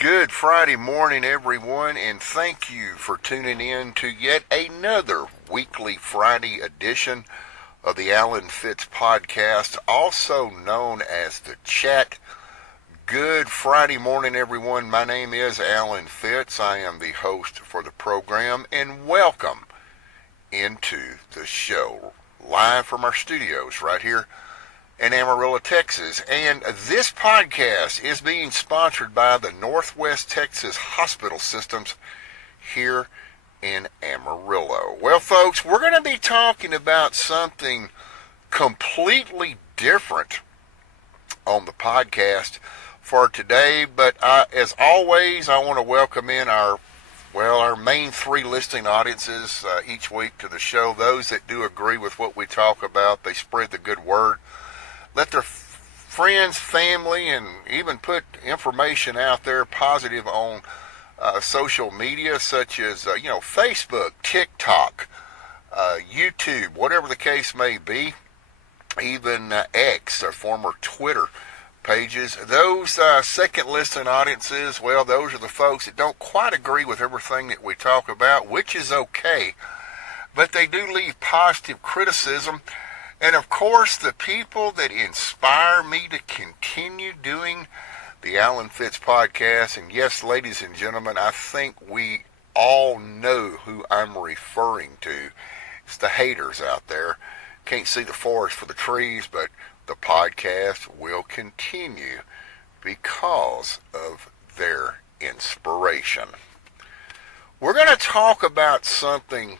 Good Friday morning, everyone, and thank you for tuning in to yet another weekly Friday edition of the Alan Fitz podcast, also known as The Chat. Good Friday morning, everyone. My name is Alan Fitz. I am the host for the program, and welcome into the show, live from our studios right here in Amarillo, Texas. And this podcast is being sponsored by the Northwest Texas Hospital Systems here in Amarillo. Well, folks, we're going to be talking about something completely different on the podcast for today. But as always, I want to welcome in our main three listening audiences each week to the show. Those that do agree with what we talk about, they spread the good word. Let their friends, family, and even put information out there positive on social media such as, Facebook, TikTok, YouTube, whatever the case may be, even X, or former Twitter pages. Those second listening audiences, well, those are the folks that don't quite agree with everything that we talk about, which is okay, but they do leave positive criticism. And of course, the people that inspire me to continue doing the Alan Fitz podcast, and yes, ladies and gentlemen, I think we all know who I'm referring to. It's the haters out there. Can't see the forest for the trees, but the podcast will continue because of their inspiration. We're going to talk about something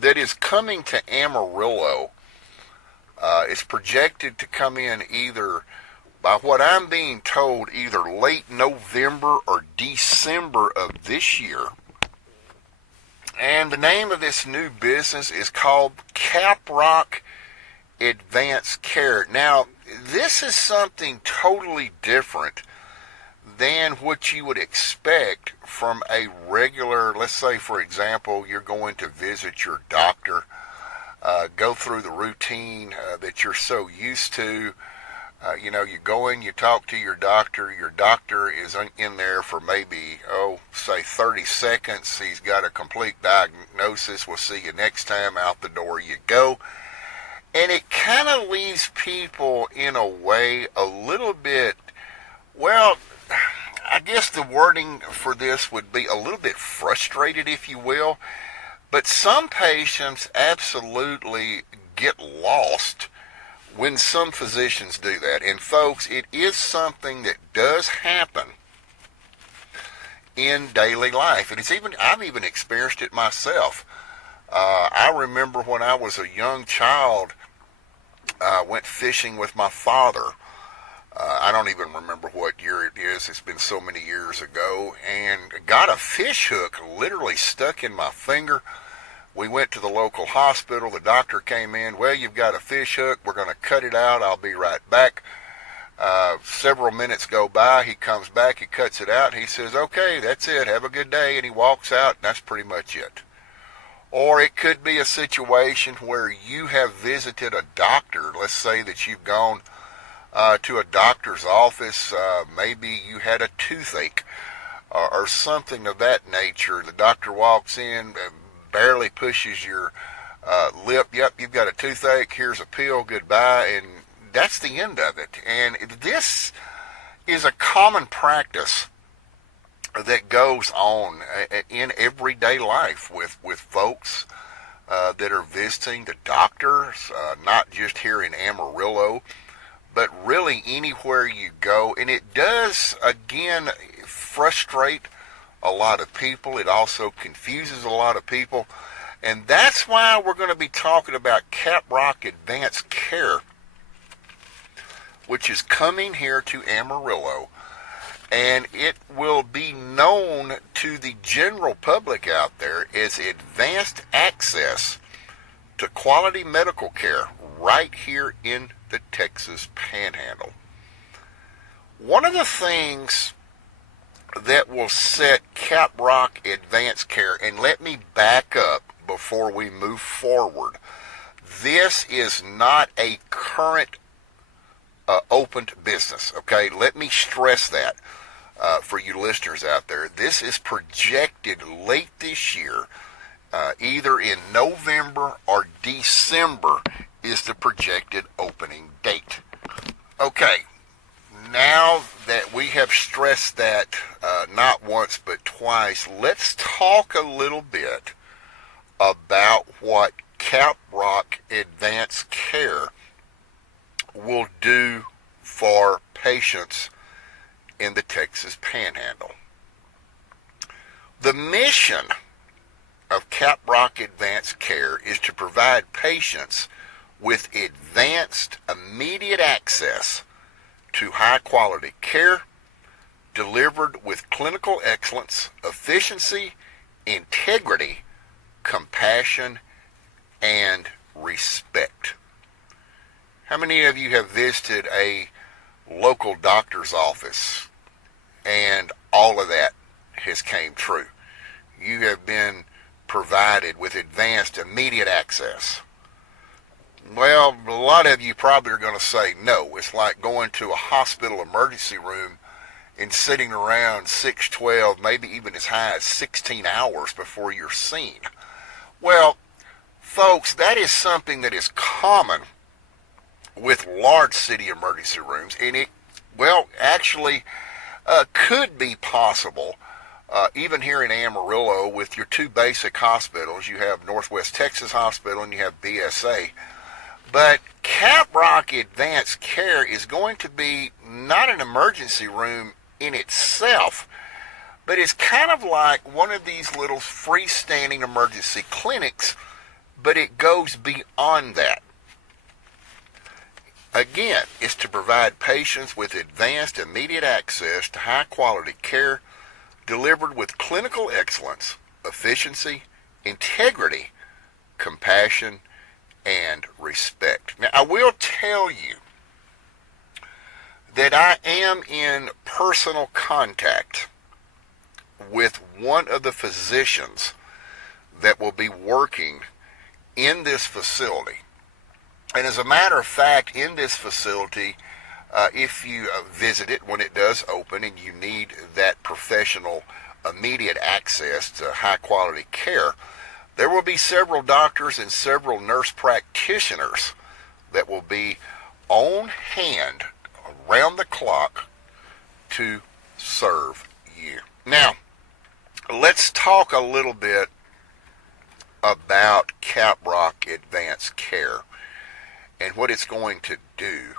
that is coming to Amarillo. It's projected to come in either, by what I'm being told, either late November or December of this year. And the name of this new business is called Caprock Advanced Care. Now, this is something totally different than what you would expect from a regular, let's say, for example, you're going to visit your doctor. Go through the routine that you're so used to. You go in, you talk to your doctor. Your doctor is in there for maybe, say 30 seconds. He's got a complete diagnosis. We'll see you next time. Out the door you go. And it kind of leaves people in a way a little bit, well, I guess the wording for this would be a little bit frustrated, if you will. But some patients absolutely get lost when some physicians do that. And folks, it is something that does happen in daily life. And I've even experienced it myself. I remember when I was a young child, went fishing with my father. I don't even remember what year it is. It's been so many years ago. And got a fish hook literally stuck in my finger. We went to the local hospital. The doctor came in. Well, you've got a fish hook. We're going to cut it out. I'll be right back. Several minutes go by. He comes back. He cuts it out. He says, okay, that's it. Have a good day. And he walks out. And that's pretty much it. Or it could be a situation where you have visited a doctor. Let's say that you've gone to a doctor's office. Maybe you had a toothache or something of that nature. The doctor walks in, barely pushes your lip. Yep, you've got a toothache. Here's a pill. Goodbye. And that's the end of it. And this is a common practice that goes on in everyday life with folks that are visiting the doctors, not just here in Amarillo, but really anywhere you go. And it does, again, frustrate a lot of people. It also confuses a lot of people. And that's why we're going to be talking about Caprock Advanced Care, which is coming here to Amarillo. And it will be known to the general public out there as advanced access to quality medical care right here in the Texas Panhandle. One of the things that will set Caprock Advanced Care, and let me back up before we move forward. This is not a current opened business, okay? Let me stress that. for you listeners out there. This is projected late this year, either in November or December is the projected opening date. Okay, now that we have stressed that not once but twice, let's talk a little bit about what Caprock Advanced Care will do for patients in the Texas Panhandle. The mission of Caprock Advanced Care is to provide patients with advanced, immediate access to high-quality care delivered with clinical excellence, efficiency, integrity, compassion, and respect. How many of you have visited a local doctor's office and all of that has came true? You have been provided with advanced, immediate access. Well, a lot of you probably are going to say no. It's like going to a hospital emergency room and sitting around 6, 12, maybe even as high as 16 hours before you're seen. Well, folks, that is something that is common with large city emergency rooms, and it, well, actually could be possible even here in Amarillo with your two basic hospitals. You have Northwest Texas Hospital and you have BSA. But Caprock Advanced Care is going to be not an emergency room in itself, but it's kind of like one of these little freestanding emergency clinics, but it goes beyond that. Again, it's to provide patients with advanced, immediate access to high-quality care delivered with clinical excellence, efficiency, integrity, compassion, and respect. Now, I will tell you that I am in personal contact with one of the physicians that will be working in this facility. And as a matter of fact, in this facility, if you visit it when it does open and you need that professional immediate access to high quality care, there will be several doctors and several nurse practitioners that will be on hand around the clock to serve you. Now, let's talk a little bit about Caprock Advanced Care and what it's going to do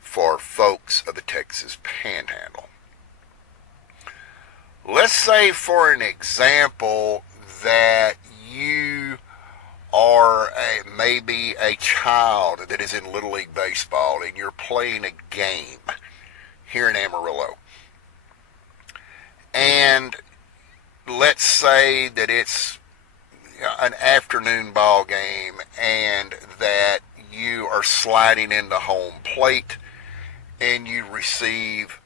for folks of the Texas Panhandle. Let's say, for an example, that you are maybe a child that is in Little League Baseball and you're playing a game here in Amarillo. And let's say that it's an afternoon ball game and that you are sliding into home plate and you receive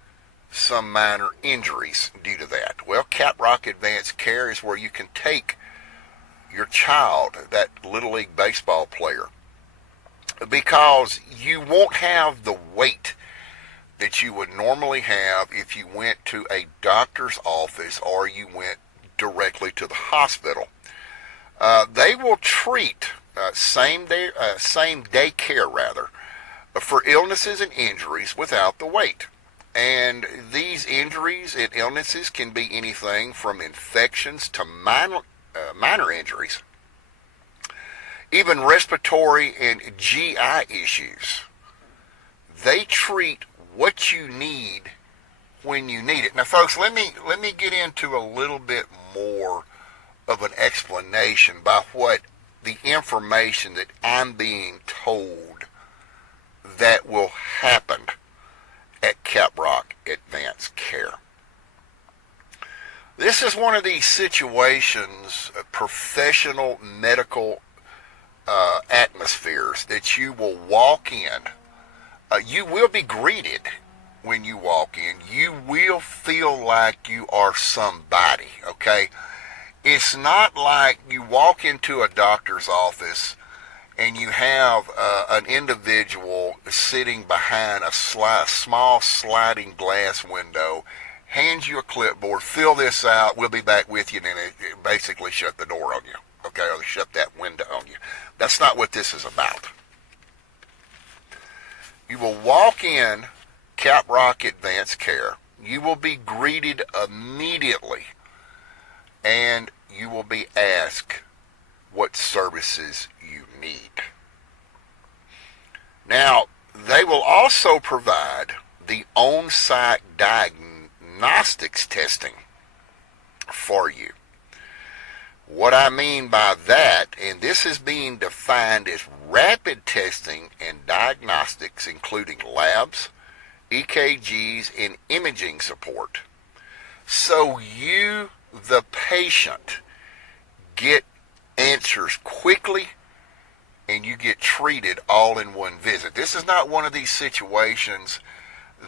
some minor injuries due to that. Well, Caprock Advanced Care is where you can take your child, that Little League Baseball player, because you won't have the wait that you would normally have if you went to a doctor's office or you went directly to the hospital. They will treat same day care for illnesses and injuries without the wait. And these injuries and illnesses can be anything from infections to minor injuries, even respiratory and GI issues. They treat what you need when you need it. Now, folks, let me get into a little bit more of an explanation by what the information that I'm being told that will happen at Caprock Advanced Care. This is one of these situations, professional medical atmospheres that you will walk in. You will be greeted when you walk in. You will feel like you are somebody, okay? It's not like you walk into a doctor's office and you have an individual sitting behind a small sliding glass window hands you a clipboard, fill this out, we'll be back with you, and then it basically shut the door on you, okay, or shut that window on you. That's not what this is about. You will walk in Caprock Advanced Care. You will be greeted immediately, and you will be asked what services you need. Now, they will also provide the on-site diagnostics testing for you. What I mean by that, and this is being defined as rapid testing and diagnostics, including labs, EKGs, and imaging support. So you, the patient, get answers quickly and you get treated all in one visit. This is not one of these situations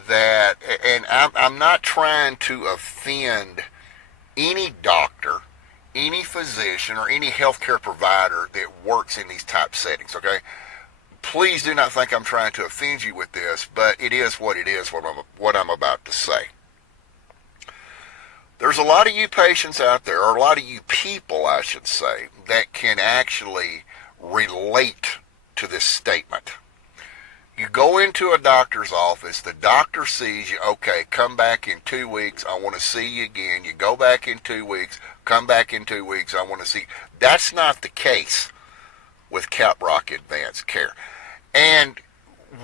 that, and I'm not trying to offend any doctor, any physician, or any healthcare provider that works in these type settings, okay? Please do not think I'm trying to offend you with this, but it is what it is, what I'm about to say. There's a lot of you patients out there, or a lot of you people, I should say, that can actually relate to this statement. You go into a doctor's office, the doctor sees you, okay, come back in 2 weeks, I want to see you again. You go back in 2 weeks, come back in 2 weeks, I want to see. That's not the case with Caprock Advanced Care. And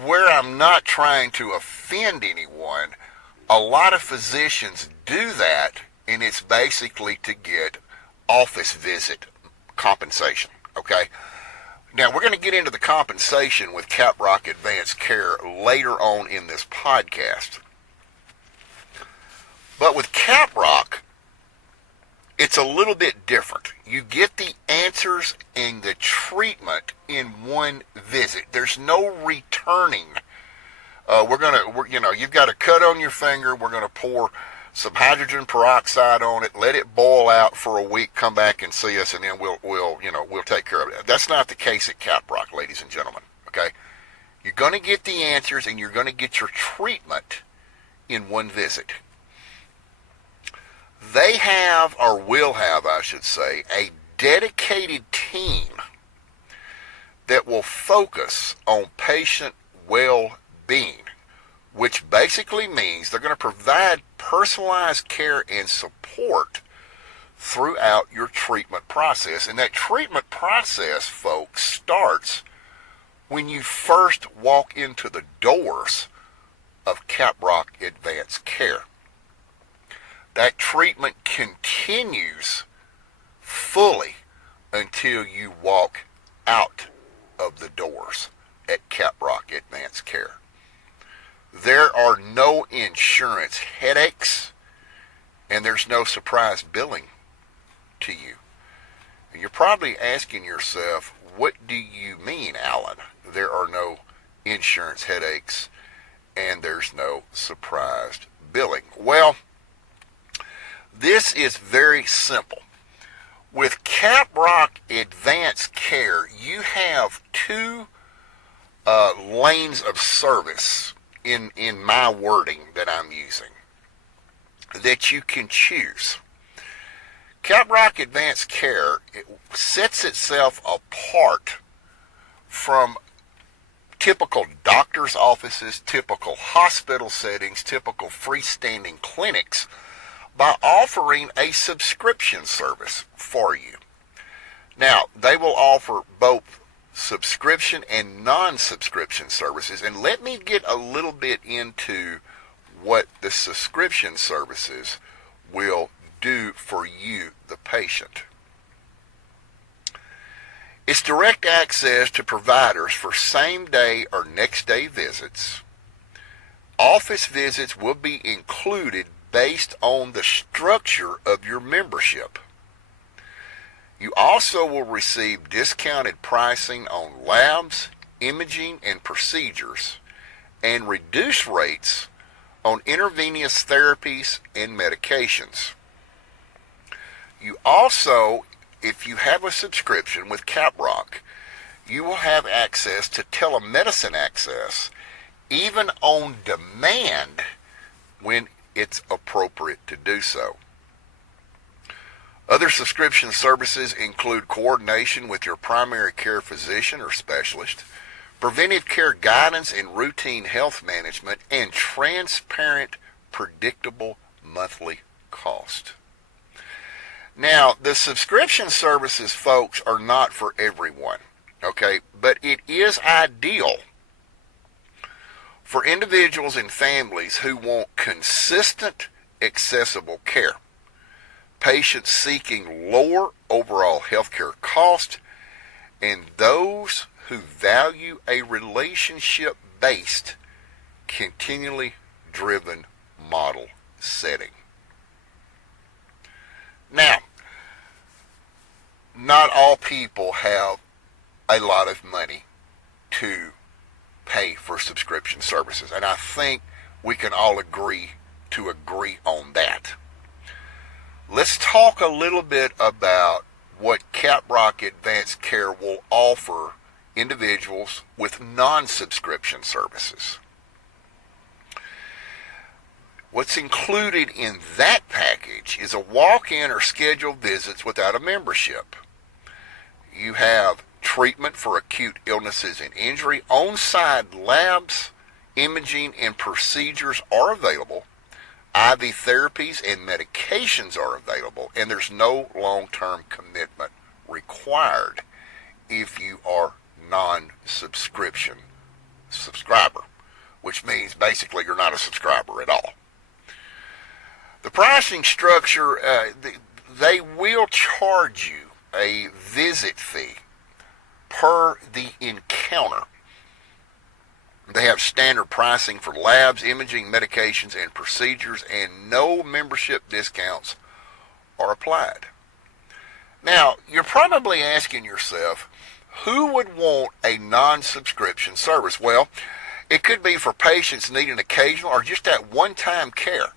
where I'm not trying to offend anyone, a lot of physicians do that, and it's basically to get office visit compensation, okay? Now, we're going to get into the compensation with Caprock Advanced Care later on in this podcast. But with Caprock, it's a little bit different. You get the answers and the treatment in one visit. There's no returning. You've got a cut on your finger. We're going to pour some hydrogen peroxide on it, let it boil out for a week, come back and see us, and then we'll take care of it. That's not the case at Caprock, ladies and gentlemen, okay? You're going to get the answers and you're going to get your treatment in one visit. They have, or will have, I should say, a dedicated team that will focus on patient well-being, which basically means they're going to provide personalized care and support throughout your treatment process. And that treatment process, folks, starts when you first walk into the doors of Caprock Advanced Care. That treatment continues fully until you walk out of the doors at Caprock Advanced Care. There are no insurance headaches, and there's no surprise billing to you. And you're probably asking yourself, what do you mean, Alan? There are no insurance headaches, and there's no surprise billing. Well, this is very simple. With Caprock Advanced Care, you have two lanes of service in my wording that I'm using that you can choose. Caprock Advanced Care, it sets itself apart from typical doctor's offices, typical hospital settings, typical freestanding clinics by offering a subscription service for you. Now, they will offer both subscription and non-subscription services, and let me get a little bit into what the subscription services will do for you, the patient. It's direct access to providers for same-day or next-day visits. Office visits will be included based on the structure of your membership. You also will receive discounted pricing on labs, imaging, and procedures, and reduced rates on intravenous therapies and medications. You also, if you have a subscription with Caprock, you will have access to telemedicine access, even on demand, when it's appropriate to do so. Other subscription services include coordination with your primary care physician or specialist, preventive care guidance and routine health management, and transparent, predictable monthly cost. Now, the subscription services, folks, are not for everyone, okay? But it is ideal for individuals and families who want consistent, accessible care, patients seeking lower overall healthcare cost, and those who value a relationship-based, continually driven model setting. Now, not all people have a lot of money to pay for subscription services, and I think we can all agree on that. Let's talk a little bit about what Caprock Advanced Care will offer individuals with non-subscription services. What's included in that package is a walk-in or scheduled visits without a membership. You have treatment for acute illnesses and injury. On-site labs, imaging, and procedures are available. IV therapies and medications are available, and there's no long-term commitment required if you are non-subscription subscriber, which means basically you're not a subscriber at all. The pricing structure, they will charge you a visit fee per the encounter. They have standard pricing for labs, imaging, medications, and procedures, and no membership discounts are applied. Now, you're probably asking yourself, who would want a non-subscription service? Well, it could be for patients needing occasional or just that one-time care,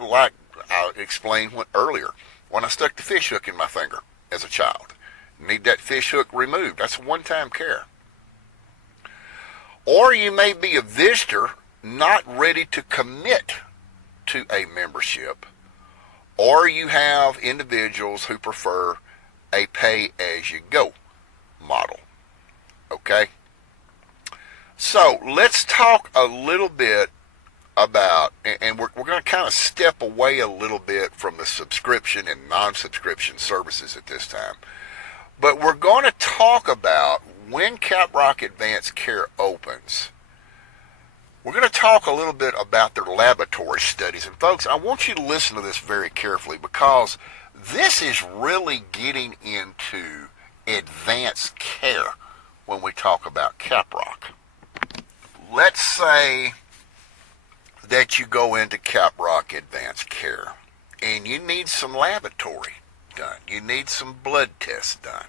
like I explained earlier, when I stuck the fish hook in my finger as a child. Need that fish hook removed. That's one-time care. Or you may be a visitor not ready to commit to a membership, or you have individuals who prefer a pay-as-you-go model. Okay? So let's talk a little bit about, and we're going to kind of step away a little bit from the subscription and non-subscription services at this time. But we're going to talk about when Caprock Advanced Care opens. We're going to talk a little bit about their laboratory studies. And folks, I want you to listen to this very carefully, because this is really getting into advanced care when we talk about Caprock. Let's say that you go into Caprock Advanced Care and you need some laboratory done. You need some blood tests done.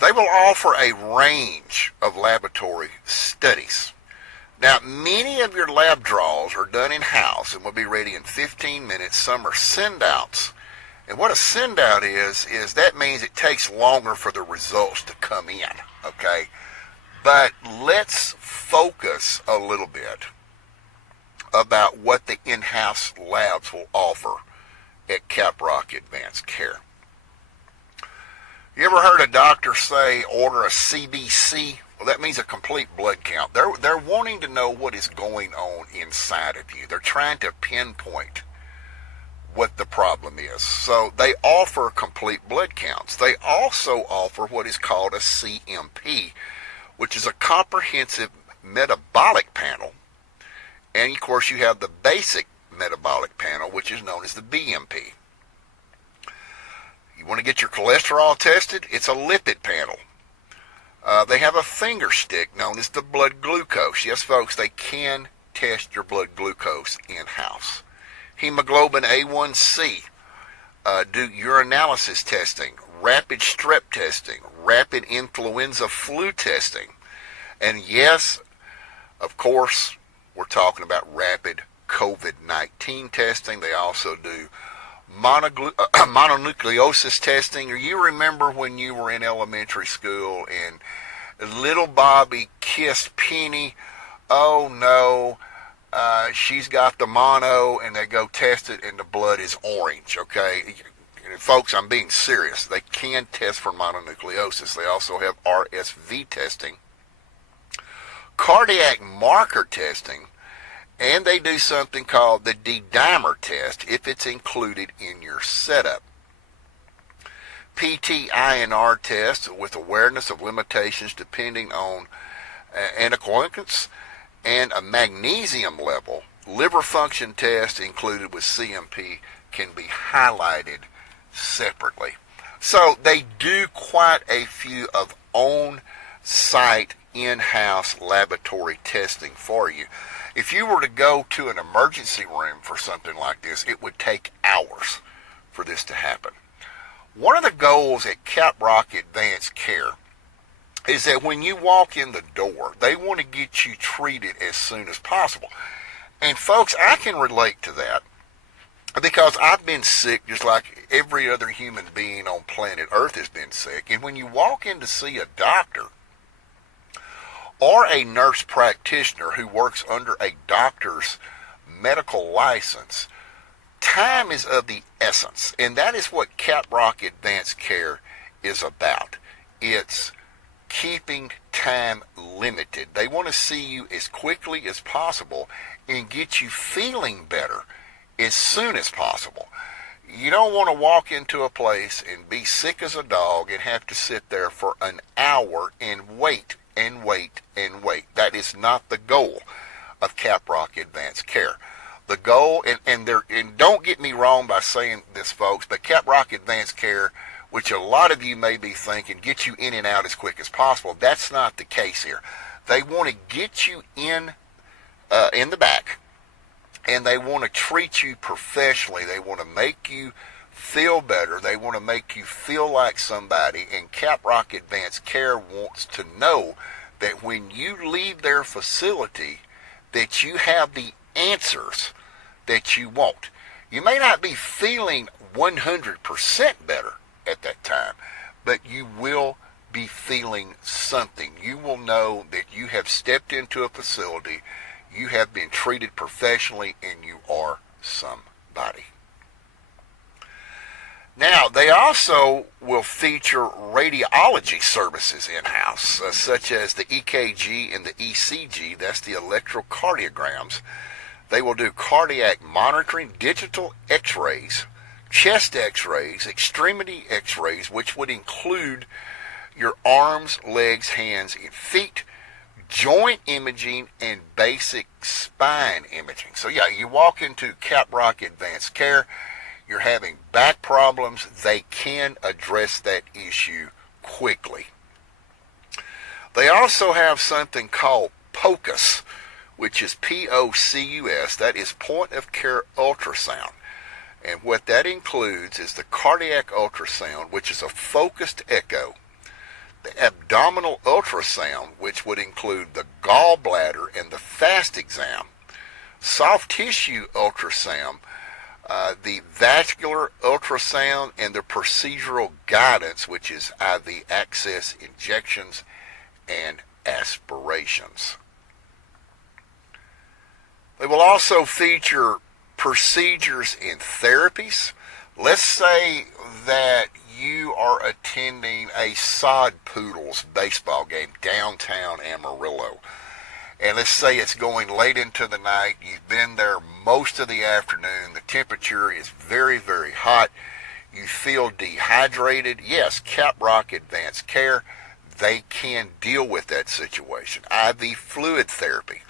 They will offer a range of laboratory studies. Now, many of your lab draws are done in-house and will be ready in 15 minutes. Some are send-outs. And what a send-out is that means it takes longer for the results to come in, okay? But let's focus a little bit about what the in-house labs will offer at Caprock Advanced Care. You ever heard a doctor say, order a CBC? Well, that means a complete blood count. They're wanting to know what is going on inside of you. They're trying to pinpoint what the problem is. So they offer complete blood counts. They also offer what is called a CMP, which is a comprehensive metabolic panel. And of course you have the basic metabolic panel, which is known as the BMP. You want to get your cholesterol tested? It's a lipid panel. They have a finger stick known as the blood glucose. Yes, folks, they can test your blood glucose in-house. Hemoglobin A1C, do urinalysis testing, rapid strep testing, rapid influenza flu testing. And yes, of course, we're talking about rapid COVID-19 testing. They also do mononucleosis testing. You remember when you were in elementary school and little Bobby kissed Penny? Oh no, she's got the mono, and they go test it, and the blood is orange, okay? And folks, I'm being serious. They can test for mononucleosis. They also have RSV testing, cardiac marker testing, and they do something called the D-dimer test if it's included in your setup. PT-INR test with awareness of limitations depending on anticoagulants and a magnesium level. Liver function test included with CMP can be highlighted separately. So they do quite a few of on-site, in-house laboratory testing for you. If you were to go to an emergency room for something like this, it would take hours for this to happen. One of the goals at Caprock Advanced Care is that when you walk in the door, they want to get you treated as soon as possible. And folks, I can relate to that because I've been sick just like every other human being on planet Earth has been sick. And when you walk in to see a doctor or a nurse practitioner who works under a doctor's medical license, time is of the essence, and that is what Caprock Advanced Care is about. It's keeping time limited. They want to see you as quickly as possible and get you feeling better as soon as possible. You don't want to walk into a place and be sick as a dog and have to sit there for an hour and wait and wait and wait. That is not the goal of Caprock Advanced Care. The goal, and don't get me wrong by saying this, folks, but Caprock Advanced Care, which a lot of you may be thinking, get you in and out as quick as possible. That's not the case here. They want to get you in the back, and they want to treat you professionally. They want to make you feel better. They want to make you feel like somebody, and Caprock Advanced Care wants to know that when you leave their facility, that you have the answers that you want. You may not be feeling 100% better at that time, but you will be feeling something. You will know that you have stepped into a facility, you have been treated professionally, and you are somebody. Now, they also will feature radiology services in-house, such as the EKG and the ECG, that's the electrocardiograms. They will do cardiac monitoring, digital x-rays, chest x-rays, extremity x-rays, which would include your arms, legs, hands, and feet, joint imaging, and basic spine imaging. So yeah, you walk into Caprock Advanced Care, you're having back problems, they can address that issue quickly. They also have something called POCUS, which is POCUS, that is point of care ultrasound. And what that includes is the cardiac ultrasound, which is a focused echo, the abdominal ultrasound, which would include the gallbladder and the fast exam, soft tissue ultrasound, the vascular ultrasound, and the procedural guidance, which is IV access injections and aspirations. They will also feature procedures and therapies. Let's say that you are attending a Sod Poodles baseball game downtown Amarillo. And let's say it's going late into the night. You've been there most of the afternoon. The temperature is very, very hot. You feel dehydrated. Yes, Caprock Advanced Care, they can deal with that situation. IV fluid therapy,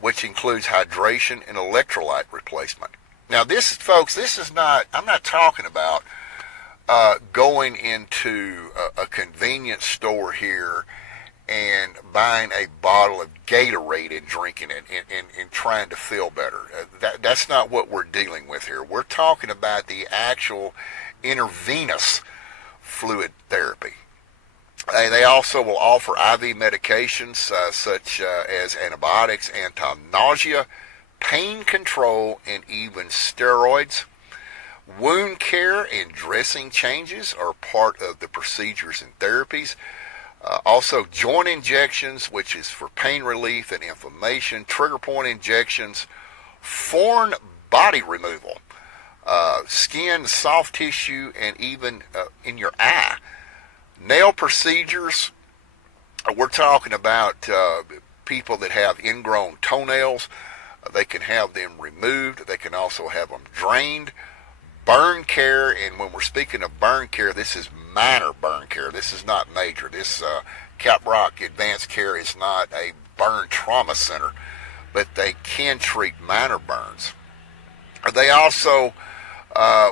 which includes hydration and electrolyte replacement. Now this, folks, this is not, I'm not talking about going into a convenience store here and buying a bottle of Gatorade and drinking it and trying to feel better. That's not what we're dealing with here. We're talking about the actual intravenous fluid therapy. They also will offer IV medications such as antibiotics, anti-nausea, pain control, and even steroids. Wound care and dressing changes are part of the procedures and therapies. Also joint injections, which is for pain relief and inflammation, trigger point injections, foreign body removal, skin, soft tissue, and even in your eye. Nail procedures, we're talking about people that have ingrown toenails. They can have them removed. They can also have them drained. Burn care, and when we're speaking of burn care, this is minor burn care. This is not major. This Caprock Advanced Care is not a burn trauma center, but they can treat minor burns. They also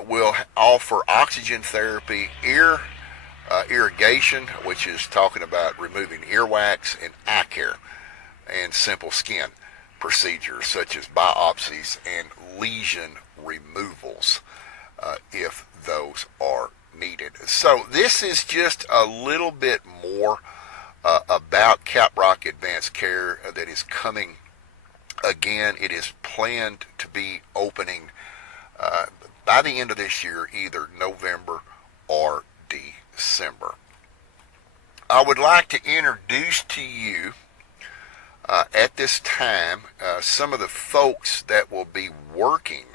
will offer oxygen therapy, irrigation, which is talking about removing earwax, and eye care, and simple skin procedures such as biopsies and lesion removals if those are needed. So this is just a little bit more about Caprock Advanced Care that is coming. Again, it is planned to be opening by the end of this year, either November or December. I would like to introduce to you at this time some of the folks that will be working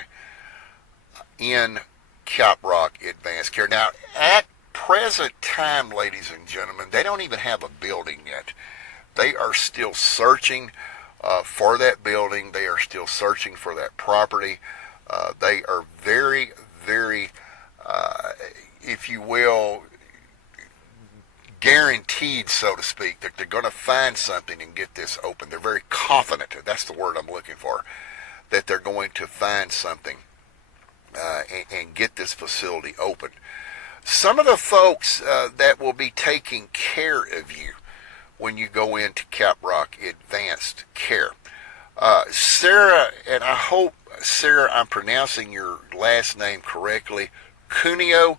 in Caprock Advanced Care. Now, at present time, ladies and gentlemen, they don't even have a building yet. They are still searching for that building. They are still searching for that property. They are very, very, if you will, guaranteed, so to speak, that they're going to find something and get this open. They're very confident, that's the word I'm looking for, that they're going to find something and get this facility open. Some of the folks that will be taking care of you when you go into Caprock Advanced Care. Sarah, and I hope, Sarah, I'm pronouncing your last name correctly, Cuneo.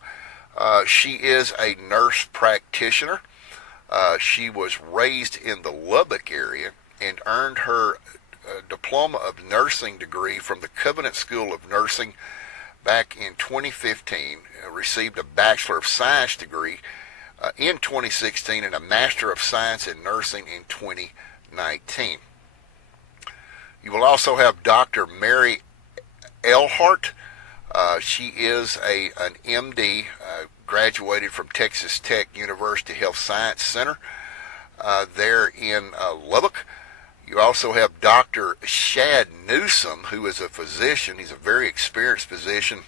She is a nurse practitioner. She was raised in the Lubbock area and earned her diploma of nursing degree from the Covenant School of Nursing back in 2015, received a Bachelor of Science degree in 2016 and a Master of Science in Nursing in 2019. You will also have Dr. Mary Elhart. She is an MD, graduated from Texas Tech University Health Science Center there in Lubbock. You also have Dr. Shad Newsom, who is a physician. He's a very experienced physician.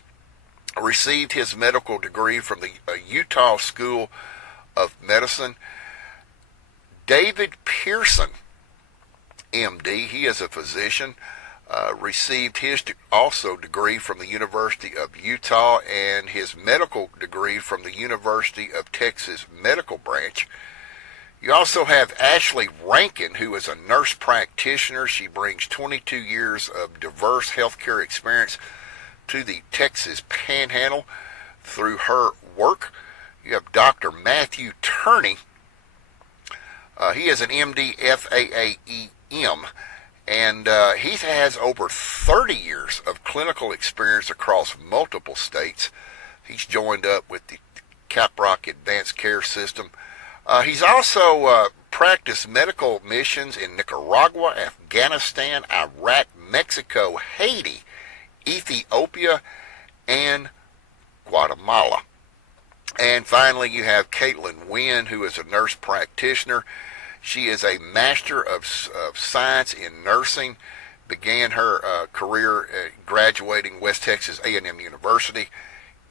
Received his medical degree from the Utah School of Medicine. David Pearson, MD, he is a physician. Received his also degree from the University of Utah and his medical degree from the University of Texas Medical Branch. You also have Ashley Rankin, who is a nurse practitioner. She brings 22 years of diverse healthcare experience to the Texas Panhandle through her work. You have Dr. Matthew Turney. He is an MD FAAEM, and he has over 30 years of clinical experience across multiple states. He's joined up with the Caprock Advanced Care System. He's also practiced medical missions in Nicaragua, Afghanistan, Iraq, Mexico, Haiti, Ethiopia, and Guatemala. And finally, you have Caitlin Wynn, who is a nurse practitioner. She is a Master of Science in Nursing, began her career graduating West Texas A&M University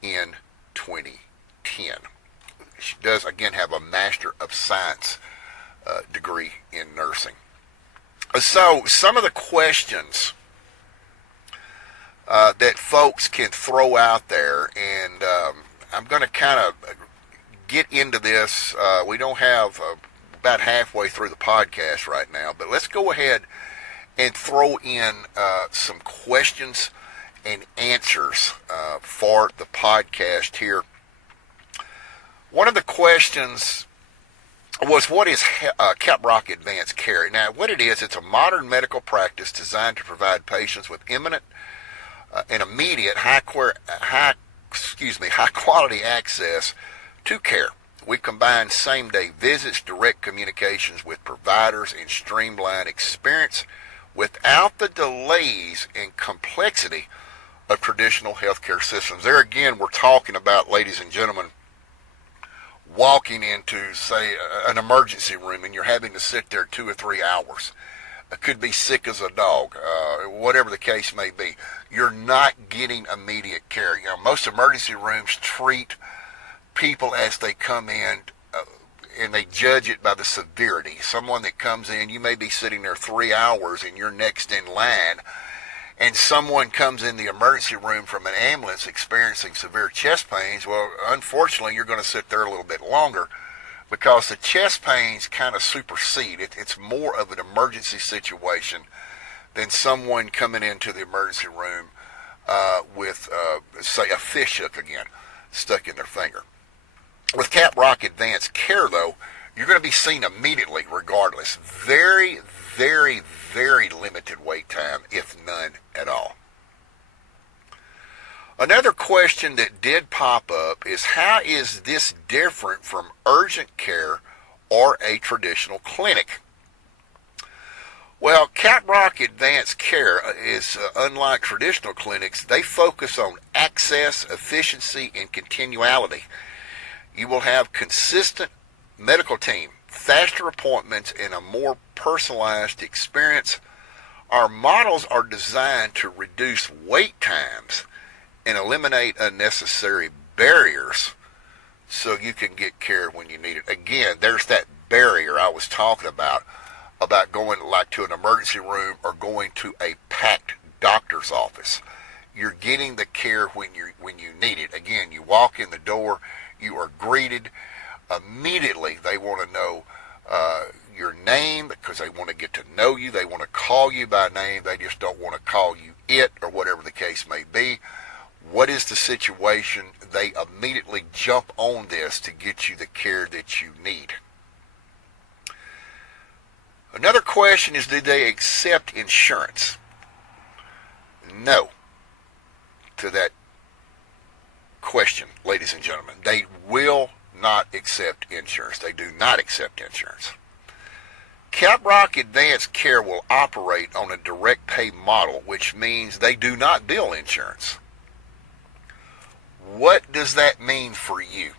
in 2010. She does, again, have a Master of Science degree in nursing. So some of the questions that folks can throw out there, and I'm going to kind of get into this. We don't have about halfway through the podcast right now, but let's go ahead and throw in some questions and answers for the podcast here. One of the questions was, what is Caprock Advanced Care? Now, what it is, it's a modern medical practice designed to provide patients with imminent and immediate high quality access to care We combine same-day visits, direct communications with providers, and streamline experience without the delays and complexity of traditional healthcare systems. There again, we're talking about, ladies and gentlemen, walking into, say, an emergency room and you're having to sit there 2 or 3 hours. It could be sick as a dog, whatever the case may be. You're not getting immediate care. You know, most emergency rooms treat people as they come in, and they judge it by the severity. Someone that comes in, you may be sitting there 3 hours and you're next in line, and someone comes in the emergency room from an ambulance experiencing severe chest pains. Well, unfortunately, you're going to sit there a little bit longer because the chest pains kind of supersede it. It's more of an emergency situation than someone coming into the emergency room with, say, a fish hook again stuck in their finger. With Caprock Advanced Care, though, you're going to be seen immediately regardless. Very, very, very limited wait time, if none at all. Another question that did pop up is, how is this different from urgent care or a traditional clinic? Well, Caprock Advanced Care is, unlike traditional clinics, they focus on access, efficiency, and continuality. You will have consistent medical team, faster appointments, and a more personalized experience. Our models are designed to reduce wait times and eliminate unnecessary barriers so you can get care when you need it. Again, there's that barrier I was talking about going like to an emergency room or going to a packed doctor's office. You're getting the care when you need it. Again, you walk in the door, you are greeted. Immediately, they want to know your name because they want to get to know you. They want to call you by name. They just don't want to call you it or whatever the case may be. What is the situation? They immediately jump on this to get you the care that you need. Another question is, do they accept insurance? No to that question, ladies and gentlemen. They will not accept insurance. They do not accept insurance. Caprock Advanced Care will operate on a direct pay model, which means they do not bill insurance. What does that mean for you?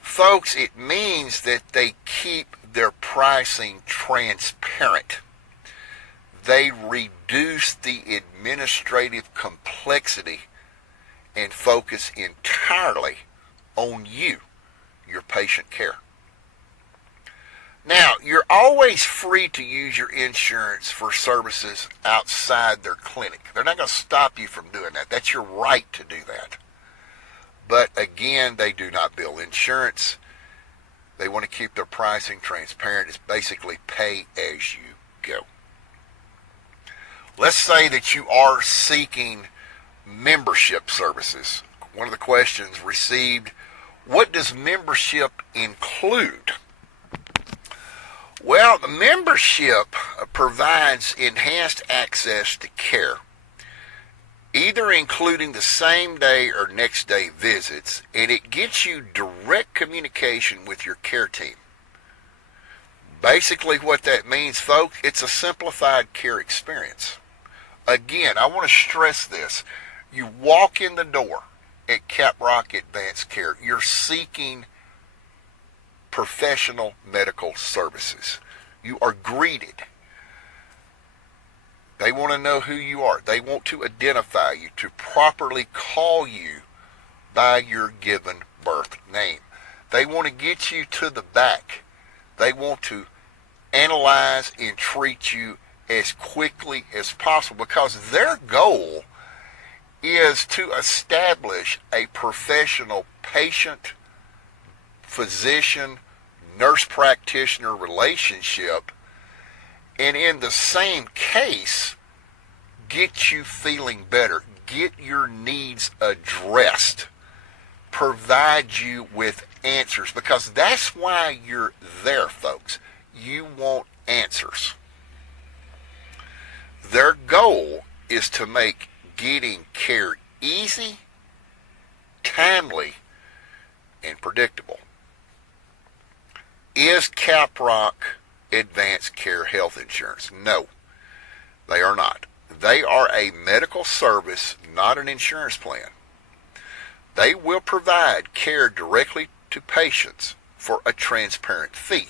Folks, it means that they keep their pricing transparent. They reduce the administrative complexity and focus entirely on you, your patient care. Now, you're always free to use your insurance for services outside their clinic. They're not going to stop you from doing that. That's your right to do that. But again, they do not bill insurance. They want to keep their pricing transparent. It's basically pay as you go. Let's say that you are seeking membership services. One of the questions received, what does membership include? Well, the membership provides enhanced access to care, either including the same day or next day visits, and it gets you direct communication with your care team. Basically what that means, folks, it's a simplified care experience. Again, I want to stress this. You walk in the door at Caprock Advanced Care, you're seeking professional medical services. You are greeted. They want to know who you are. They want to identify you, to properly call you by your given birth name. They want to get you to the back. They want to analyze and treat you as quickly as possible because their goal is to establish a professional patient, physician, nurse practitioner relationship, and in the same case, get you feeling better, get your needs addressed, provide you with answers, because that's why you're there, folks. You want answers. Their goal is to make getting care easy, timely, and predictable. Is Caprock Advanced Care health insurance? No, they are not. They are a medical service, not an insurance plan. They will provide care directly to patients for a transparent fee,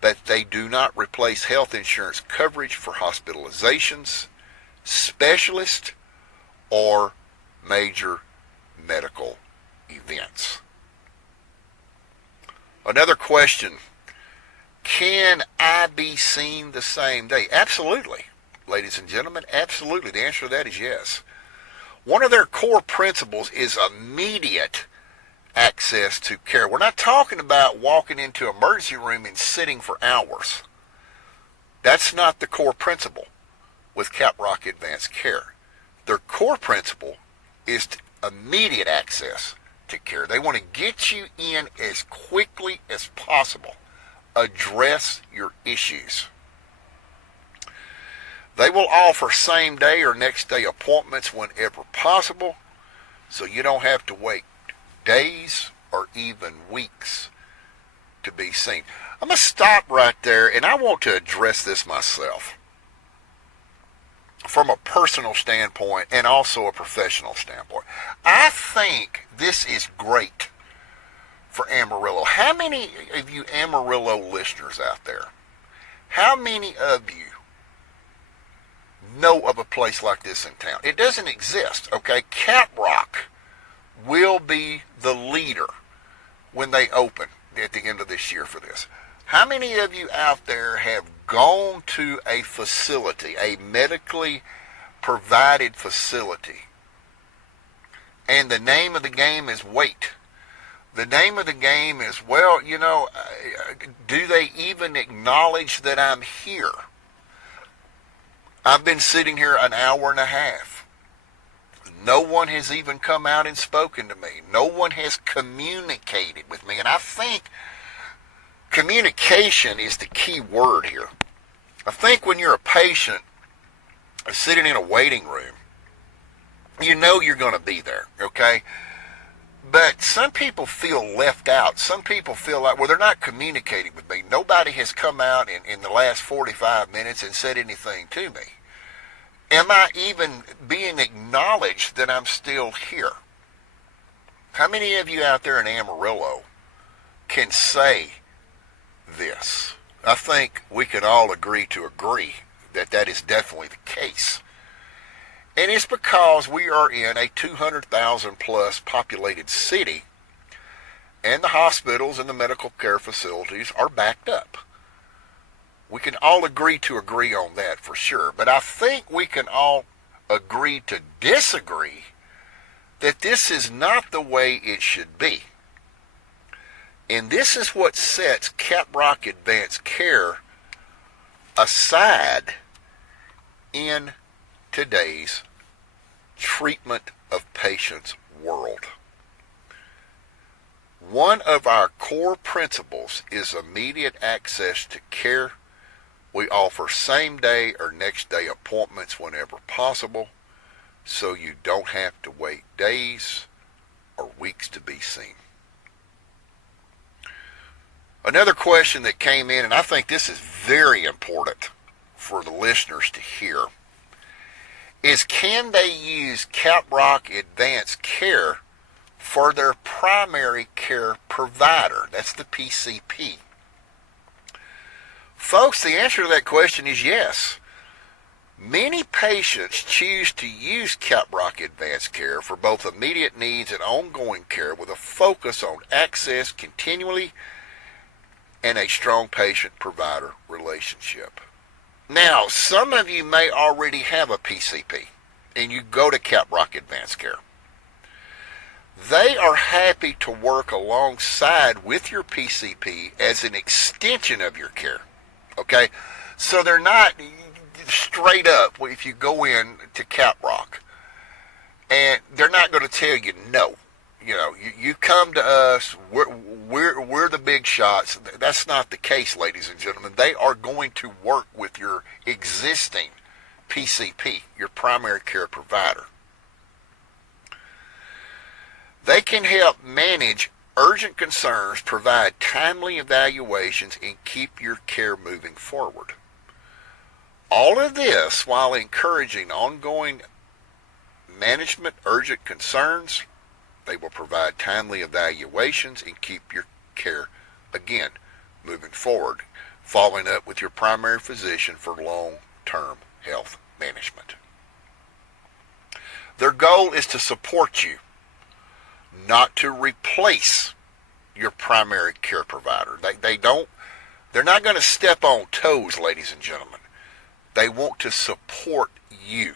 but they do not replace health insurance coverage for hospitalizations, specialists, or major medical events. Another question, can I be seen the same day? Absolutely, ladies and gentlemen, absolutely. The answer to that is yes. One of their core principles is immediate access to care. We're not talking about walking into an emergency room and sitting for hours. That's not the core principle with Caprock Advanced Care. Their core principle is immediate access to care. They want to get you in as quickly as possible. Address your issues. They will offer same day or next day appointments whenever possible, so you don't have to wait days or even weeks to be seen. I'm going to stop right there, and I want to address this myself from a personal standpoint and also a professional standpoint. I think this is great for Amarillo. How many of you Amarillo listeners out there, how many of you know of a place like this in town? It doesn't exist, okay? Caprock will be the leader when they open at the end of this year for this. How many of you out there have gone to a facility, a medically provided facility, and the name of the game is wait? The name of the game is, well, do they even acknowledge that I'm here? I've been sitting here an hour and a half. No one has even come out and spoken to me. No one has communicated with me. And I think communication is the key word here. I think when you're a patient sitting in a waiting room, you know you're going to be there, okay? But some people feel left out. Some people feel like, well, they're not communicating with me. Nobody has come out in the last 45 minutes and said anything to me. Am I even being acknowledged that I'm still here? How many of you out there in Amarillo can say this? I think we can all agree that that is definitely the case. And it's because we are in a 200,000 plus populated city, and the hospitals and the medical care facilities are backed up. We can all agree on that for sure. But I think we can all agree to disagree that this is not the way it should be. And this is what sets Caprock Advanced Care aside in today's treatment of patients world. One of our core principles is immediate access to care. We offer same day or next day appointments whenever possible, so you don't have to wait days or weeks to be seen. Another question that came in, and I think this is very important for the listeners to hear, is can they use Caprock Advanced Care for their primary care provider? That's the PCP. Folks, the answer to that question is yes. Many patients choose to use Caprock Advanced Care for both immediate needs and ongoing care with a focus on access continually and a strong patient-provider relationship. Now, some of you may already have a PCP, and you go to Caprock Advanced Care. They are happy to work alongside with your PCP as an extension of your care. Okay? So they're not straight up, if you go in to Caprock, and they're not going to tell you no. You come to us, we're the big shots. That's not the case, ladies and gentlemen. They are going to work with your existing PCP, your primary care provider. They can help manage urgent concerns, provide timely evaluations, and keep your care moving forward. All of this while encouraging ongoing management urgent concerns. They will provide timely evaluations and keep your care, again, moving forward, following up with your primary physician for long-term health management. Their goal is to support you, not to replace your primary care provider. They're not going to step on toes, ladies and gentlemen. They want to support you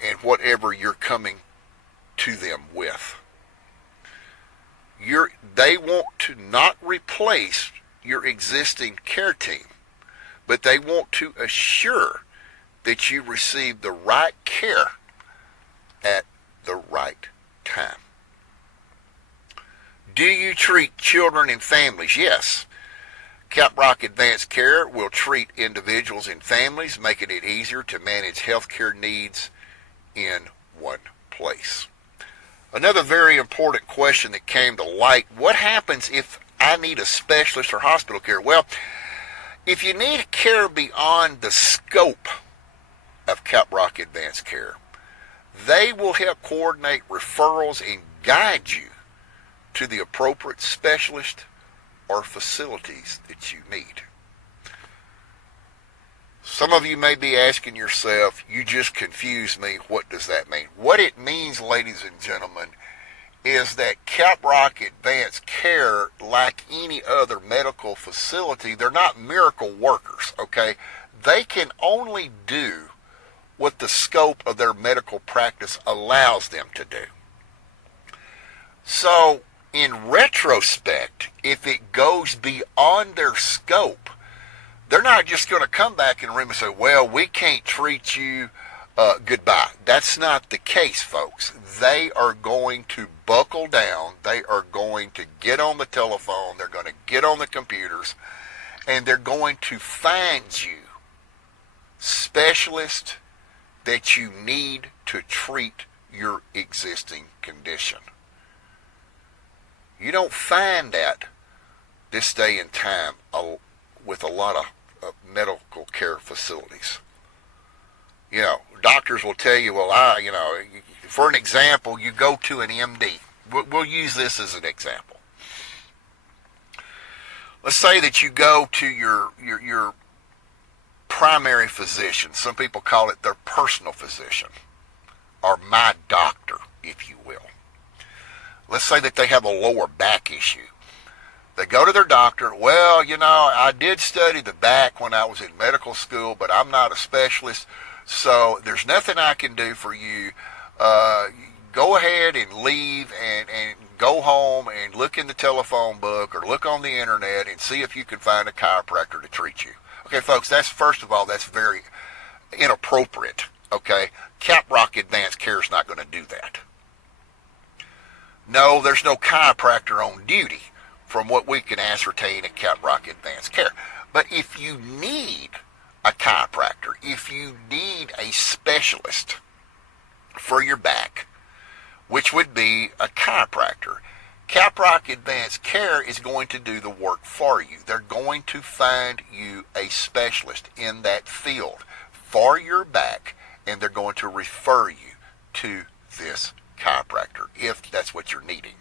in whatever you're coming to them with. They want to not replace your existing care team, but they want to assure that you receive the right care at the right time. Do you treat children and families? Yes. Caprock Advanced Care will treat individuals and families, making it easier to manage healthcare needs in one place. Another very important question that came to light: what happens if I need a specialist or hospital care? Well, if you need care beyond the scope of Caprock Advanced Care, they will help coordinate referrals and guide you to the appropriate specialist or facilities that you need. Some of you may be asking yourself, you just confused me, what does that mean? What it means, ladies and gentlemen, is that Caprock Advanced Care, like any other medical facility, they're not miracle workers, okay? They can only do what the scope of their medical practice allows them to do. So, in retrospect, if it goes beyond their scope, they're not just going to come back in the room and say, well, we can't treat you, goodbye. That's not the case, folks. They are going to buckle down. They are going to get on the telephone. They're going to get on the computers, and they're going to find you specialists that you need to treat your existing condition. You don't find that this day and time with a lot of medical care facilities. You know, doctors will tell you, well, for an example, you go to an MD. We'll use this as an example. Let's say that you go to your primary physician. Some people call it their personal physician, or my doctor, if you will. Let's say that they have a lower back issue. They go to their doctor. Well, I did study the back when I was in medical school, but I'm not a specialist, so there's nothing I can do for you. Go ahead and leave and go home and look in the telephone book or look on the internet and see if you can find a chiropractor to treat you. Okay, folks, that's very inappropriate, okay? Caprock Advanced Care is not going to do that. No, there's no chiropractor on duty from what we can ascertain at Caprock Advanced Care. But if you need a chiropractor, if you need a specialist for your back, which would be a chiropractor, Caprock Advanced Care is going to do the work for you. They're going to find you a specialist in that field for your back, and they're going to refer you to this chiropractor if that's what you're needing.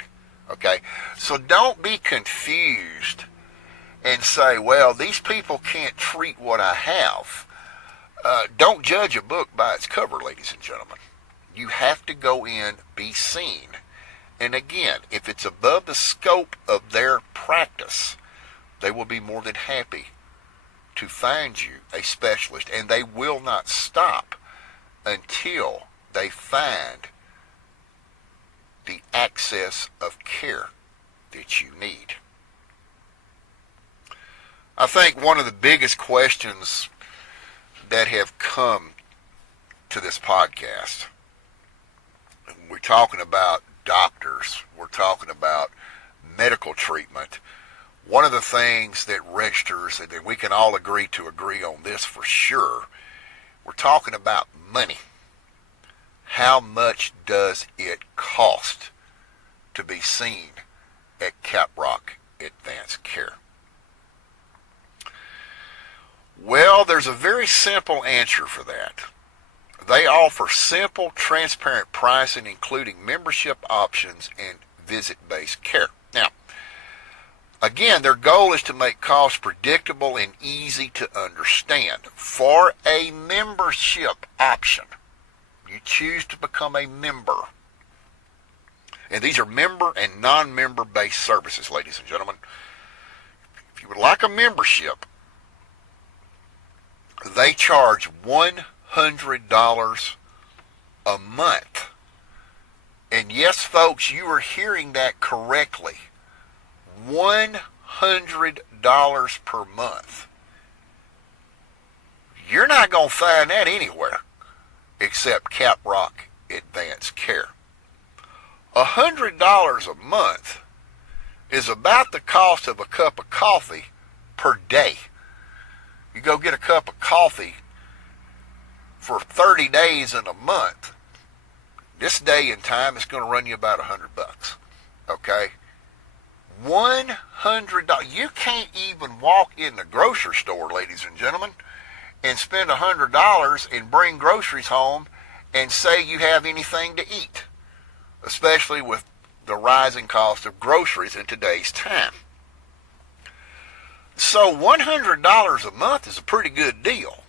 Okay? So don't be confused and say, well, these people can't treat what I have. Don't judge a book by its cover, ladies and gentlemen. You have to go in, be seen. And again, if it's above the scope of their practice, they will be more than happy to find you a specialist, and they will not stop until they find the access of care that you need. I think one of the biggest questions that have come to this podcast, we're talking about doctors, we're talking about medical treatment. One of the things that registers, and we can all agree on this for sure, we're talking about money. How much does it cost to be seen at Caprock Advanced Care? Well, there's a very simple answer for that. They offer simple, transparent pricing, including membership options and visit-based care. Now, again, their goal is to make costs predictable and easy to understand. For a membership option, you choose to become a member. And these are member and non-member based services, ladies and gentlemen. If you would like a membership, they charge $100 a month. And yes, folks, you are hearing that correctly. $100 per month. You're not going to find that anywhere except Caprock Advanced Care. $100 a month is about the cost of a cup of coffee per day. You go get a cup of coffee for 30 days in a month. This day and time is going to run you about $100. Okay? $100. You can't even walk in the grocery store, ladies and gentlemen, and spend $100 and bring groceries home and say you have anything to eat, especially with the rising cost of groceries in today's time. So $100 a month is a pretty good deal.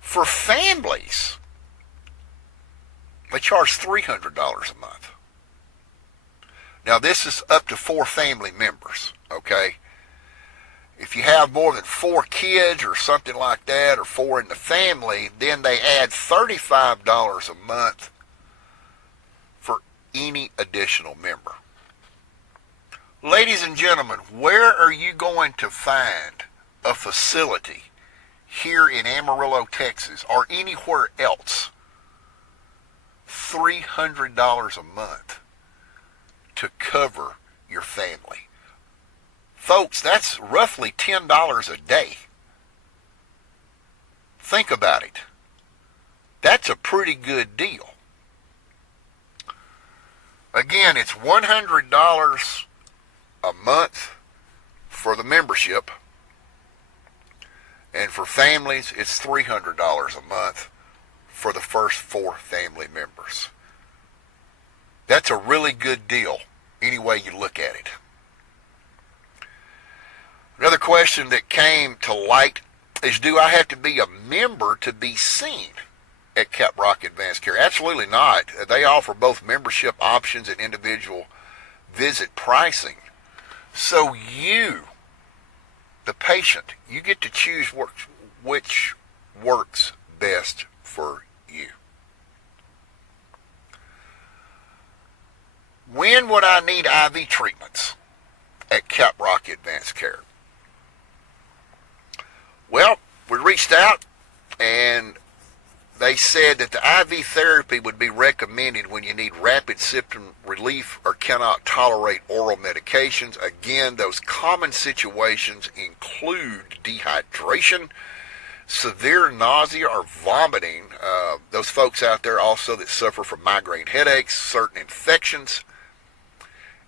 For families, they charge $300 a month. Now this is up to 4 family members, okay? If you have more than 4 kids or something like that, or 4 in the family, then they add $35 a month for any additional member. Ladies and gentlemen, where are you going to find a facility here in Amarillo, Texas, or anywhere else, $300 a month to cover your family? Folks, that's roughly $10 a day. Think about it. That's a pretty good deal. Again, it's $100 a month for the membership, and for families, it's $300 a month for the first 4 family members. That's a really good deal, any way you look at it. Another question that came to light is, do I have to be a member to be seen at Caprock Advanced Care? Absolutely not. They offer both membership options and individual visit pricing. So you, the patient, you get to choose which works best for you. When would I need IV treatments at Caprock Advanced Care? Well, we reached out and they said that the IV therapy would be recommended when you need rapid symptom relief or cannot tolerate oral medications. Again, those common situations include dehydration, severe nausea or vomiting. Those folks out there also that suffer from migraine headaches, certain infections,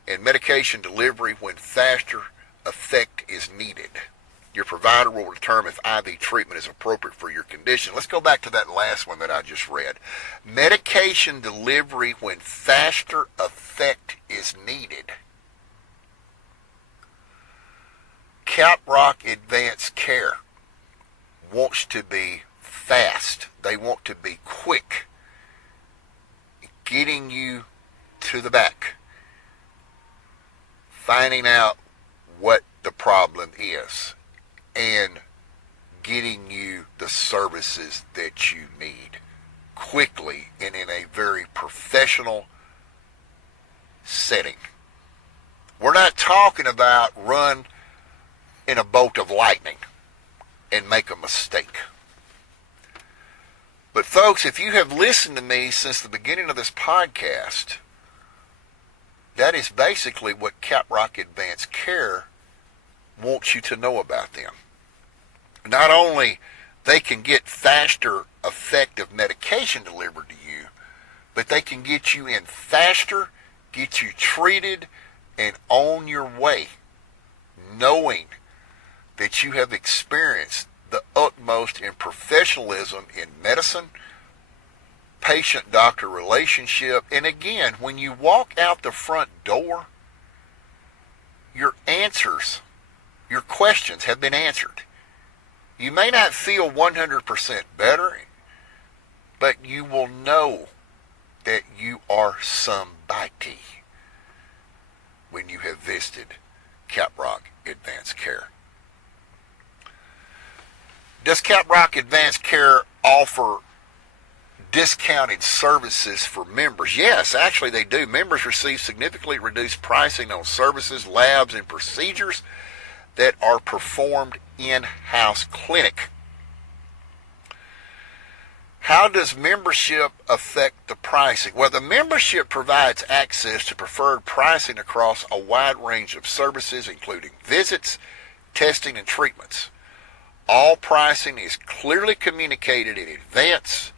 and medication delivery when faster effect is needed. Your provider will determine if IV treatment is appropriate for your condition. Let's go back to that last one that I just read. Medication delivery when faster effect is needed. Caprock Advanced Care wants to be fast. They want to be quick, getting you to the back, finding out what the problem is, and getting you the services that you need quickly and in a very professional setting. We're not talking about run in a bolt of lightning and make a mistake. But folks, if you have listened to me since the beginning of this podcast, that is basically what Caprock Advanced Care wants you to know about them. Not only they can get faster, effective medication delivered to you, but they can get you in faster, get you treated, and on your way, knowing that you have experienced the utmost in professionalism in medicine, patient-doctor relationship, and again, when you walk out the front door, your answers, your questions have been answered. You may not feel 100% better, but you will know that you are somebody when you have visited Caprock Advanced Care. Does Caprock Advanced Care offer discounted services for members? Yes, actually they do. Members receive significantly reduced pricing on services, labs, and procedures that are performed in-house clinic. How does membership affect the pricing? Well, the membership provides access to preferred pricing across a wide range of services, including visits, testing, and treatments. All pricing is clearly communicated in advance,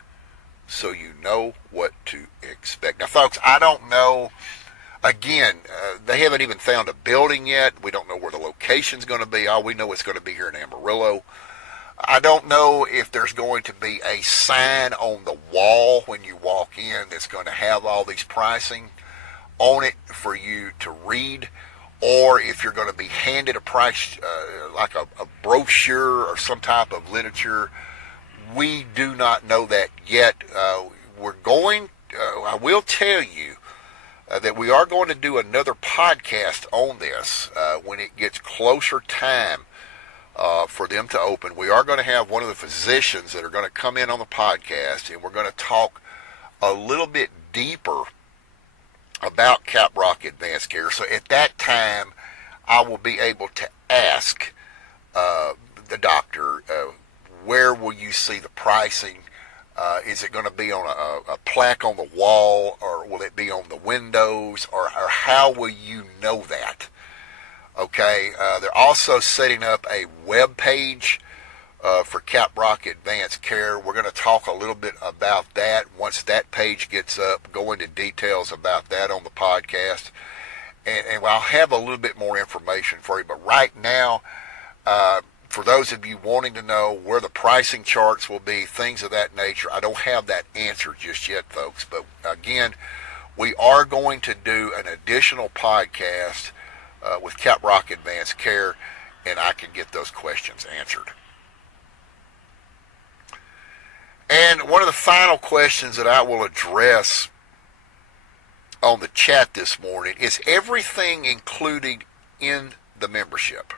so you know what to expect. Now, folks, I don't know. Again, they haven't even found a building yet. We don't know where the location's going to be. All we know it's going to be here in Amarillo. I don't know if there's going to be a sign on the wall when you walk in that's going to have all these pricing on it for you to read, or if you're going to be handed a price, like a brochure or some type of literature. We do not know that yet. I will tell you that we are going to do another podcast on this when it gets closer time for them to open. We are going to have one of the physicians that are going to come in on the podcast, and we're going to talk a little bit deeper about Caprock Advanced Care. So at that time, I will be able to ask the doctor, where will you see the pricing? Is it going to be on a plaque on the wall, or will it be on the windows, or how will you know that? Okay, they're also setting up a web page for Caprock Advanced Care. We're going to talk a little bit about that once that page gets up, go into details about that on the podcast, and I'll have a little bit more information for you. But right now, for those of you wanting to know where the pricing charts will be, things of that nature, I don't have that answer just yet, folks. But again, we are going to do an additional podcast with Caprock Advanced Care, and I can get those questions answered. And one of the final questions that I will address on the chat this morning is everything included in the membership.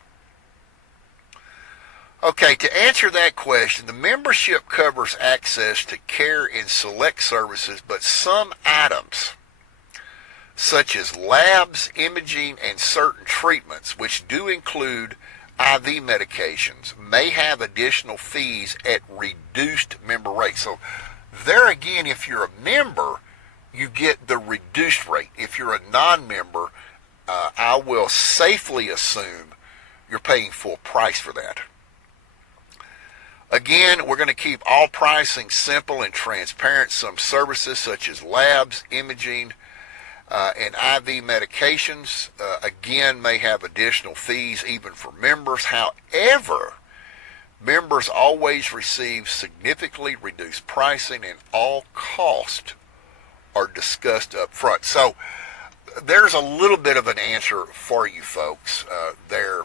Okay, to answer that question, the membership covers access to care and select services, but some items, such as labs, imaging, and certain treatments, which do include IV medications, may have additional fees at reduced member rates. So there again, if you're a member, you get the reduced rate. If you're a non-member, I will safely assume you're paying full price for that. Again, we're going to keep all pricing simple and transparent. Some services such as labs, imaging, and IV medications, again, may have additional fees even for members. However, members always receive significantly reduced pricing, and all costs are discussed up front. So there's a little bit of an answer for you folks there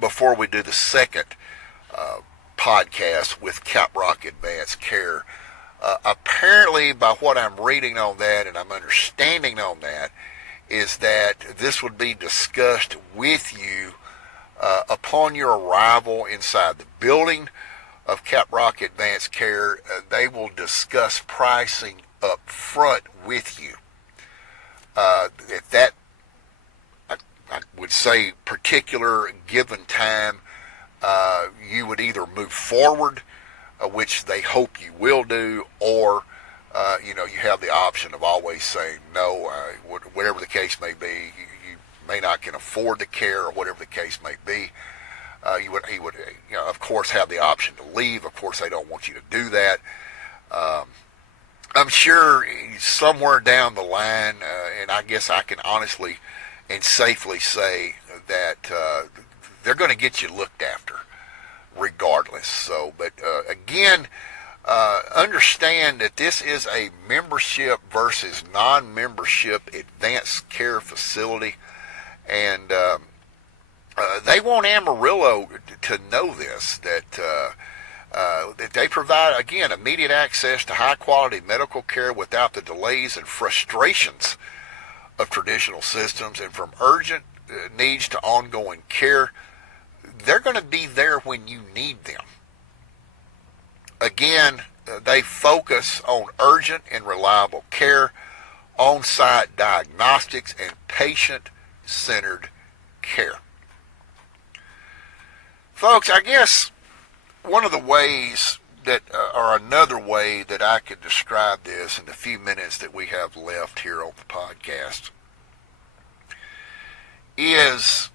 before we do the second podcast with Caprock Advanced Care. Apparently, by what I'm reading on that and I'm understanding on that, is that this would be discussed with you upon your arrival inside the building of Caprock Advanced Care. They will discuss pricing up front with you. At that, I would say, particular given time, you would either move forward, which they hope you will do, or you have the option of always saying no, whatever the case may be. You may not can afford the care, or whatever the case may be. He would, of course, have the option to leave. Of course, they don't want you to do that. I'm sure somewhere down the line, and I guess I can honestly and safely say that they're going to get you looked after regardless. So, but again, understand that this is a membership versus non-membership advanced care facility, and they want Amarillo to know this, that they provide, again, immediate access to high-quality medical care without the delays and frustrations of traditional systems, and from urgent needs to ongoing care. They're going to be there when you need them. Again, they focus on urgent and reliable care, on-site diagnostics, and patient-centered care. Folks, I guess one of the ways that, or another way that I could describe this in the few minutes that we have left here on the podcast, is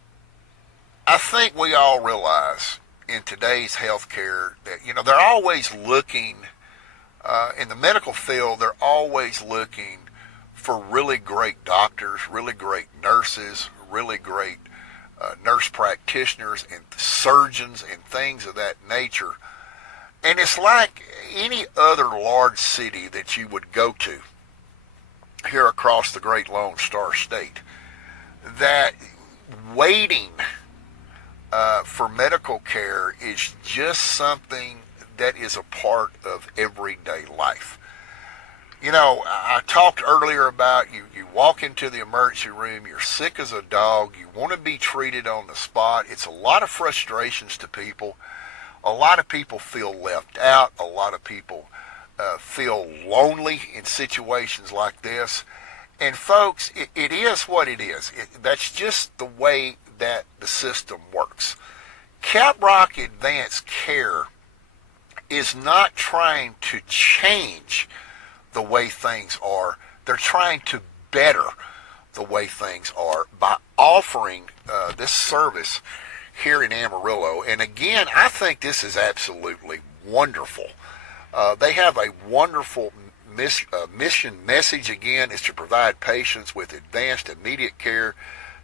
I think we all realize in today's healthcare that, they're always looking, in the medical field, they're always looking for really great doctors, really great nurses, really great nurse practitioners and surgeons and things of that nature. And it's like any other large city that you would go to here across the great Lone Star State, that waiting for medical care is just something that is a part of everyday life. I talked earlier about you walk into the emergency room, you're sick as a dog, you want to be treated on the spot. It's a lot of frustrations to people. A lot of people feel left out. A lot of people feel lonely in situations like this. And folks, it is what it is. That's just the way that the system works. Caprock Advanced Care is not trying to change the way things are. They're trying to better the way things are by offering this service here in Amarillo. And again, I think this is absolutely wonderful. They have a wonderful mission message. Again, is to provide patients with advanced immediate care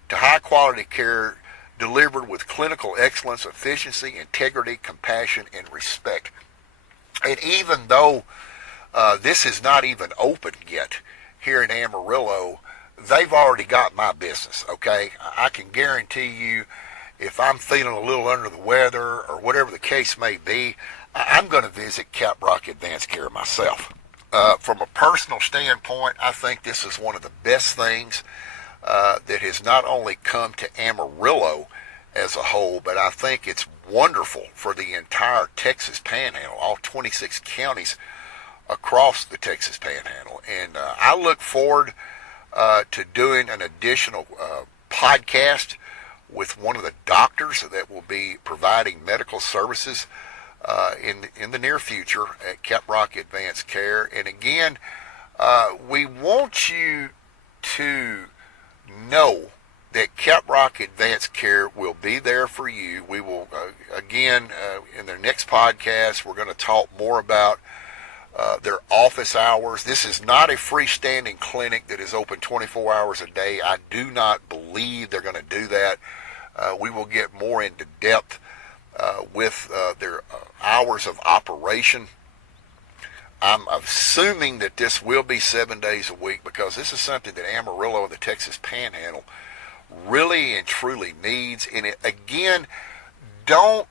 to high quality care delivered with clinical excellence, efficiency, integrity, compassion, and respect. And even though this is not even open yet here in Amarillo, they've already got my business, okay? I can guarantee you, if I'm feeling a little under the weather or whatever the case may be, I'm going to visit Caprock Advanced Care myself. From a personal standpoint, I think this is one of the best things that has not only come to Amarillo as a whole, but I think it's wonderful for the entire Texas Panhandle, all 26 counties across the Texas Panhandle. And I look forward to doing an additional podcast with one of the doctors that will be providing medical services in the near future at Caprock Advanced Care. And again, we want you to know that Caprock Advanced Care will be there for you. We will, again, in their next podcast, we're going to talk more about their office hours. This is not a freestanding clinic that is open 24 hours a day. I do not believe they're going to do that. We will get more into depth with their hours of operation. I'm assuming that this will be 7 days a week, because this is something that Amarillo and the Texas Panhandle really and truly needs. And it, again, don't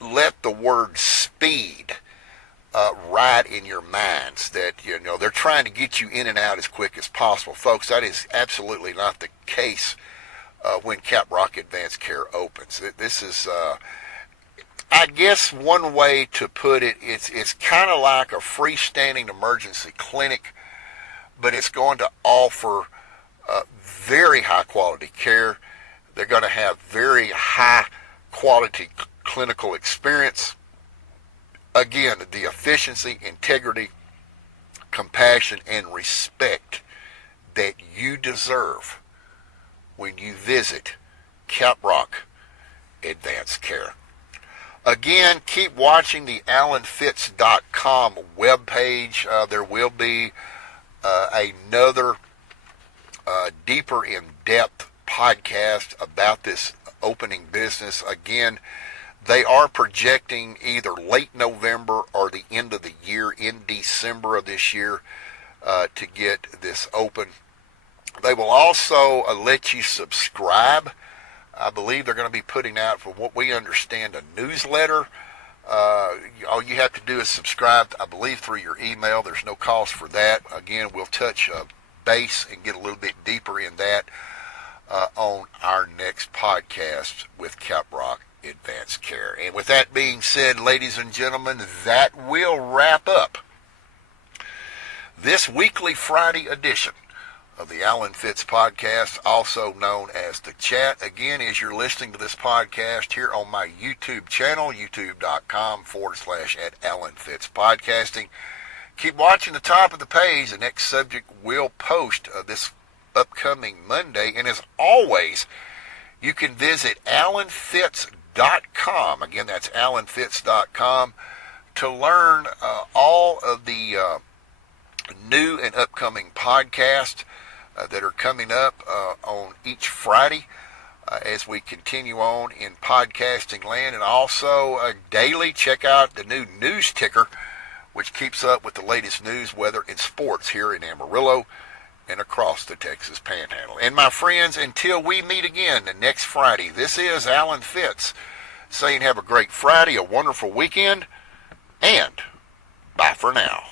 let the word speed ride in your minds, that they're trying to get you in and out as quick as possible. Folks, that is absolutely not the case when Caprock Advanced Care opens. This is, I guess one way to put it, it's kind of like a freestanding emergency clinic, but it's going to offer very high quality care. They're going to have very high quality clinical experience. Again, the efficiency, integrity, compassion, and respect that you deserve when you visit Caprock Advanced Care. Again, keep watching the AlanFitz.com webpage. There will be another deeper in-depth podcast about this opening business. Again, they are projecting either late November or the end of the year, in December of this year, to get this open. They will also let you subscribe. I believe they're going to be putting out, from what we understand, a newsletter. All you have to do is subscribe, I believe, through your email. There's no cost for that. Again, we'll touch base and get a little bit deeper in that on our next podcast with Caprock Advanced Care. And with that being said, ladies and gentlemen, that will wrap up this weekly Friday edition of the Alan Fitz Podcast, also known as The Chat. Again, as you're listening to this podcast here on my YouTube channel, youtube.com/@Alan Fitz Podcasting. Keep watching the top of the page. The next subject will post this upcoming Monday. And as always, you can visit AlanFitz.com. Again, that's AlanFitz.com to learn all of the new and upcoming podcasts that are coming up on each Friday as we continue on in podcasting land. And also daily, check out the new news ticker, which keeps up with the latest news, weather, and sports here in Amarillo and across the Texas Panhandle. And my friends, until we meet again next Friday, this is Alan Fitz saying have a great Friday, a wonderful weekend, and bye for now.